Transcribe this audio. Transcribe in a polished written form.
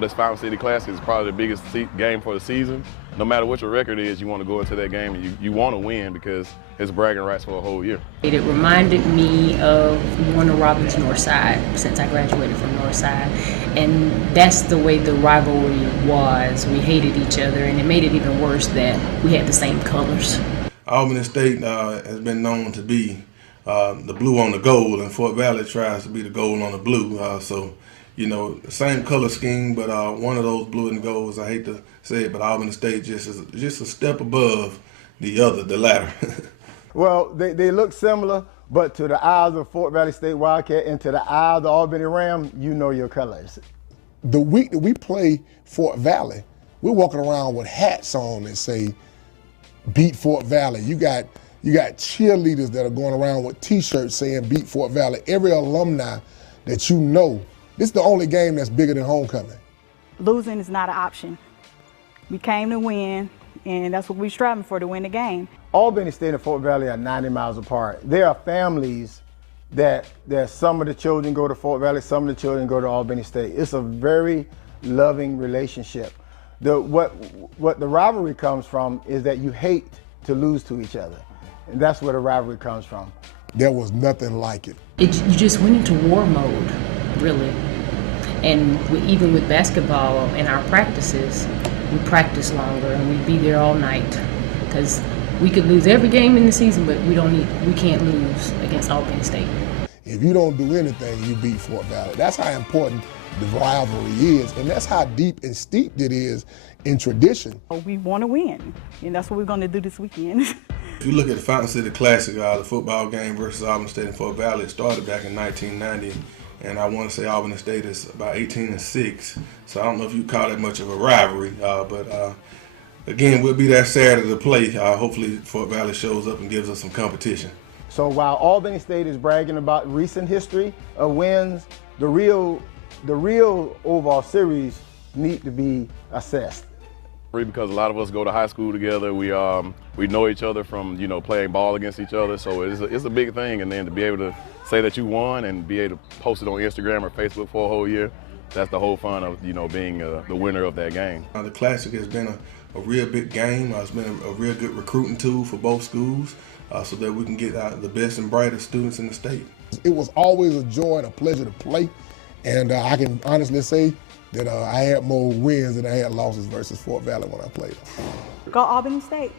This Fountain City Classic is probably the biggest game for the season. No matter what your record is, you want to go into that game and you want to win because it's bragging rights for a whole year. It reminded me of Warner Robins Northside since I graduated from Northside. And that's the way the rivalry was. We hated each other, and it made it even worse that we had the same colors. Albany State has been known to be the blue on the gold, and Fort Valley tries to be the gold on the blue. The same color scheme, but one of those blue and golds, I hate to say it, but Albany State just a step above the other, the latter. Well, they look similar, but to the eye of the Fort Valley State Wildcat and to the eye of the Albany Ram, you know your colors. The week that we play Fort Valley, we're walking around with hats on that say, "Beat Fort Valley." You got cheerleaders that are going around with T-shirts saying "Beat Fort Valley." Every alumni that you know, this is the only game that's bigger than homecoming. Losing is not an option. We came to win, and that's what we're striving for, to win the game. Albany State and Fort Valley are 90 miles apart. There are families that some of the children go to Fort Valley, some of the children go to Albany State. It's a very loving relationship. What the rivalry comes from is that you hate to lose to each other. And that's where the rivalry comes from. There was nothing like it. You just went into war mode, really. And even with basketball and our practices, we practice longer and we'd be there all night. Because we could lose every game in the season, but we can't lose against Albany State. If you don't do anything, you beat Fort Valley. That's how important the rivalry is, and that's how deep and steeped it is in tradition. We want to win, and that's what we're going to do this weekend. If you look at the Fountain City Classic, the football game versus Albany State and Fort Valley, it started back in 1990, and I want to say Albany State is about 18-6, so I don't know if you call that much of a rivalry, but again, we'll be there Saturday to play. Hopefully Fort Valley shows up and gives us some competition. So while Albany State is bragging about recent history of wins, the real overall series need to be assessed. Because a lot of us go to high school together, we know each other from playing ball against each other, so it's a big thing. And then to be able to say that you won and be able to post it on Instagram or Facebook for a whole year, that's the whole fun of being the winner of that game. The Classic has been a real big game. It's been a real good recruiting tool for both schools, so that we can get the best and brightest students in the state. It was always a joy and a pleasure to play, and I can honestly say that I had more wins than I had losses versus Fort Valley when I played. Go Albany State.